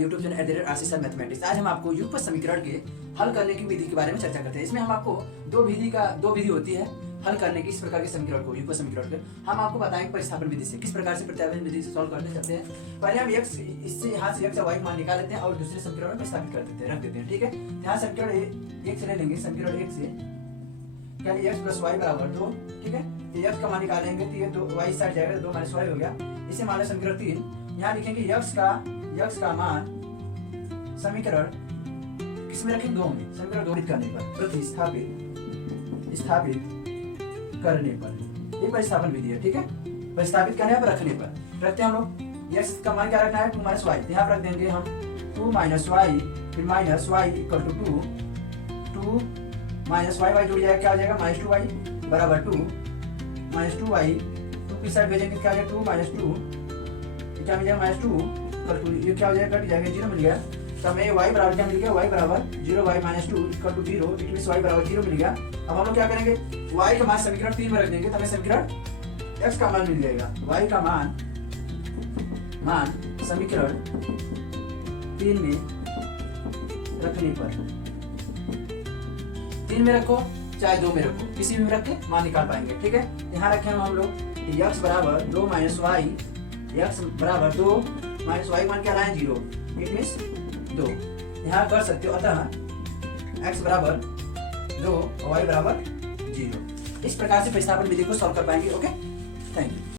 हमारे YouTube channel @RC mathematics. आज हम आपको युगपत समीकरण के हल करने की विधि के बारे में चर्चा करते हैं। इसमें हम आपको दो विधि होती है हल करने की इस प्रकार के समीकरण को, युगपत समीकरण को हम आपको बताएंगे प्रतिस्थापन विधि से किस प्रकार से प्रत्यावर्तन विधि से सॉल्व करते चलते हैं। पहले हम x इससे यहाँ से x या y मान निकाल लेते हैं और दूसरे समीकरण में प्रतिस्थापित कर देते हैं, रख देते हैं। ठीक है, यहाँ समीकरण एक से ले लेंगे, समीकरण एक से क्या x प्लस वाई बराबर 2। ठीक है, तो x का मान निकालेंगे तो ये 2 y साइड जाएगा, 2 माइनस वाई हो गया। इसे मान लो समीकरण 3। यहाँ लिखेंगे x का मान समीकरण किसमें रखेंगे, 2 में। समीकरण 2 करने पर स्थापित करने पर, ये प्रतिस्थापन विधि है। ठीक है, प्रतिस्थापित करने पर, रखने पर रखते हैं हम लोग। x का मान क्या रखना है, 2 माइनस वाई। यहाँ पर रख देंगे हम 2 माइनस वाई, फिर minus Y equal to 2 minus Y, Y जुड़ जाएगा, क्या हो जाएगा माइनस 2y बराबर 2 माइनस 2y, 2 की साइड भेजेंगे क्या हो जाएगा 2 माइनस 2, क्या मिल जाएगा माइनस 2 इक्वल टू, ये क्या हो जाएगा कट जाएगा, 0 मिल गया। तो हमें y बराबर क्या मिल गया, y बराबर 0y minus 2 equal to 0, it means y बराबर 0 मिल गया। अब हम लोग क्या करेंगे, y का मान समीकरण 3 में रख देंगे तो हमें समीकरण x का मान मिल जाएगा। y का मान समीकरण 3 में रखने पर, 3 में रखो चाहे 2 में रखो, किसी भी में रख के मान निकाल पाएंगे। ठीक है, यहाँ रखे हम लोग x बराबर 2 माइनस वाई, x बराबर 2 माइनस वाई मान क्या लाए 0, इट मीन्स 2 यहाँ कर सकते हो। अतः x बराबर 2 और y बराबर 0। इस प्रकार से प्रतिस्थापन विधि को सॉल्व कर पाएंगे। Okay, thank you.